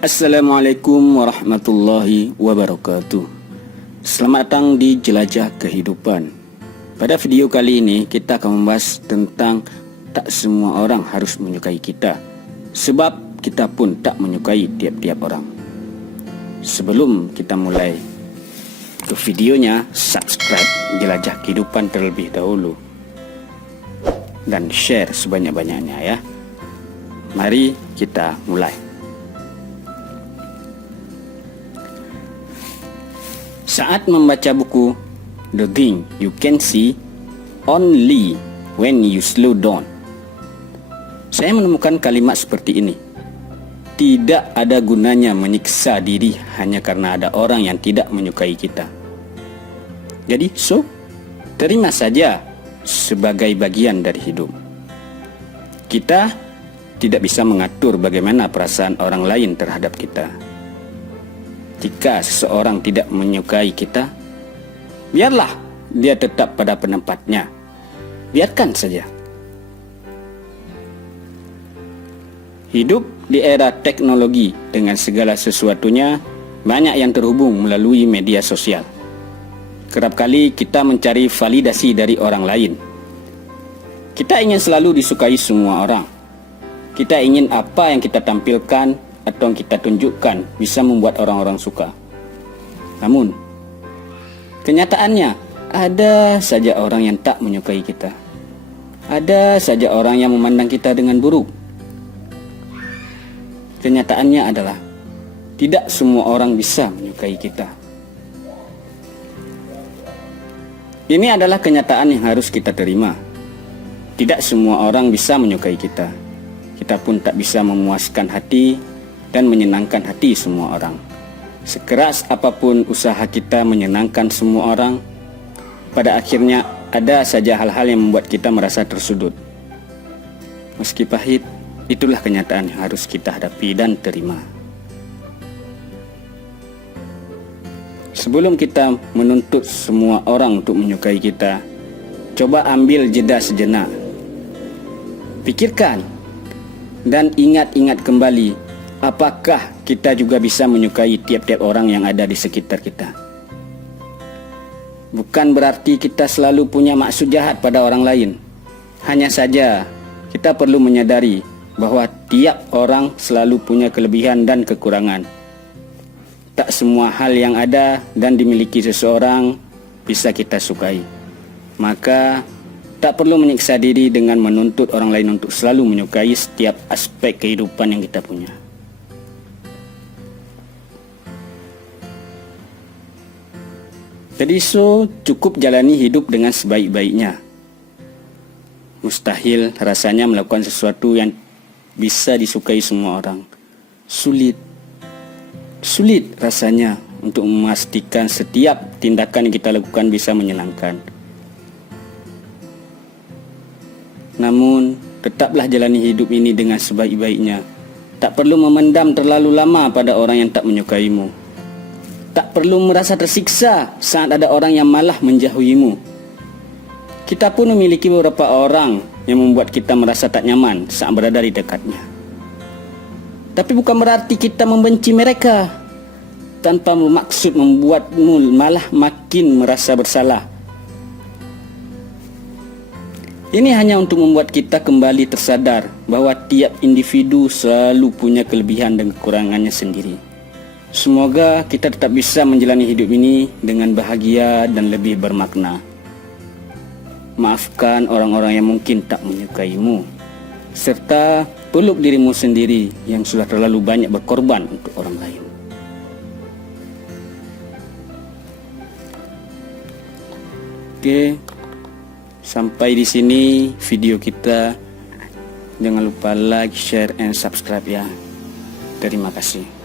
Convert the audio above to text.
Assalamualaikum warahmatullahi wabarakatuh. Selamat datang di Jelajah Kehidupan. Pada video kali ini kita akan membahas tentang tak semua orang harus menyukai kita, sebab kita pun tak menyukai tiap-tiap orang. Sebelum kita mulai ke videonya, subscribe Jelajah Kehidupan terlebih dahulu dan share sebanyak-banyaknya ya. Mari kita mulai. Saat membaca buku The Thing You Can See Only When You Slow Down, saya menemukan kalimat seperti ini: tidak ada gunanya menyiksa diri hanya karena ada orang yang tidak menyukai kita. Jadi, terima saja sebagai bagian dari hidup. Kita tidak bisa mengatur bagaimana perasaan orang lain terhadap kita. Jika seseorang tidak menyukai kita, biarlah dia tetap pada penempatnya. Biarkan saja. Hidup di era teknologi dengan segala sesuatunya, banyak yang terhubung melalui media sosial. Kerap kali kita mencari validasi dari orang lain. Kita ingin selalu disukai semua orang. Kita ingin apa yang kita tampilkan atau yang kita tunjukkan bisa membuat orang-orang suka. Namun, kenyataannya ada saja orang yang tak menyukai kita. Ada saja orang yang memandang kita dengan buruk. Kenyataannya adalah tidak semua orang bisa menyukai kita. Ini adalah kenyataan yang harus kita terima. Tidak semua orang bisa menyukai kita. Kita pun tak bisa memuaskan hati dan menyenangkan hati semua orang. Sekeras apapun usaha kita menyenangkan semua orang, pada akhirnya ada saja hal-hal yang membuat kita merasa tersudut. Meski pahit, itulah kenyataan yang harus kita hadapi dan terima. Sebelum kita menuntut semua orang untuk menyukai kita, coba ambil jeda sejenak. Pikirkan dan ingat-ingat kembali, apakah kita juga bisa menyukai tiap-tiap orang yang ada di sekitar kita. Bukan berarti kita selalu punya maksud jahat pada orang lain. Hanya saja kita perlu menyadari bahwa tiap orang selalu punya kelebihan dan kekurangan. Tak semua hal yang ada dan dimiliki seseorang bisa kita sukai. Maka tak perlu menyiksa diri dengan menuntut orang lain untuk selalu menyukai setiap aspek kehidupan yang kita punya. Jadi cukup jalani hidup dengan sebaik-baiknya. Mustahil rasanya melakukan sesuatu yang bisa disukai semua orang. Sulit rasanya untuk memastikan setiap tindakan yang kita lakukan bisa menyenangkan. Namun, tetaplah jalani hidup ini dengan sebaik-baiknya. Tak perlu memendam terlalu lama pada orang yang tak menyukaimu. Tak perlu merasa tersiksa saat ada orang yang malah menjauhimu. Kita pun memiliki beberapa orang yang membuat kita merasa tak nyaman saat berada di dekatnya. Tapi bukan berarti kita membenci mereka, tanpa bermaksud membuatmu malah makin merasa bersalah. Ini hanya untuk membuat kita kembali tersadar bahwa tiap individu selalu punya kelebihan dan kekurangannya sendiri. Semoga kita tetap bisa menjalani hidup ini dengan bahagia dan lebih bermakna. Maafkan orang-orang yang mungkin tak menyukaimu, serta peluk dirimu sendiri yang sudah terlalu banyak berkorban untuk orang lain. Oke, sampai di sini video kita. Jangan lupa like, share, and subscribe ya. Terima kasih.